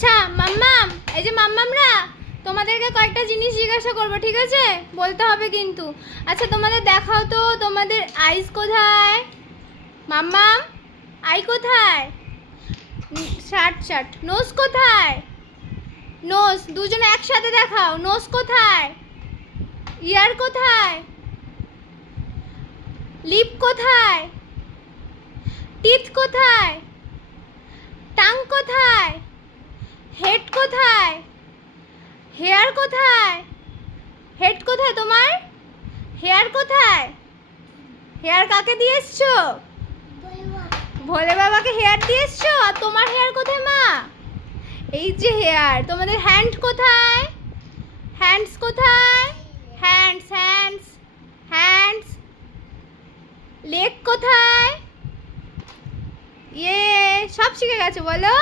আচ্ছা মাম্মাম, এই যে মাম্মামরা, তোমাদেরকে কয়েকটা জিনিস জিজ্ঞাসা করবো, ঠিক আছে? বলতে হবে কিন্তু। আচ্ছা তোমাদের দেখাও তো, তোমাদের আইস কোথায়? মাম্মাম, আই কোথায়? Shirt shirt. নোজ কোথায়? নোজ দুজনে একসাথে দেখাও। নোজ কোথায়? ইয়ার কোথায়? লিপ কোথায়? টিথ কোথায়? টাং কোথায়? হেড কোথায়? হেয়ার কোথায়? হেড কোথায় তোমার? হেয়ার কোথায়? হেয়ার কাকে দিয়ে এসছো? ভোলে বাবাকে হেয়ার দিয়ে এসছো। আর তোমার হেয়ার কোথায় মা? এই যে হেয়ার। তোমাদের হ্যান্ড কোথায়? হ্যান্ডস কোথায়? Hands hands hands. লেগ কোথায়? ইয়ে, সব শিখে গেছো বলো।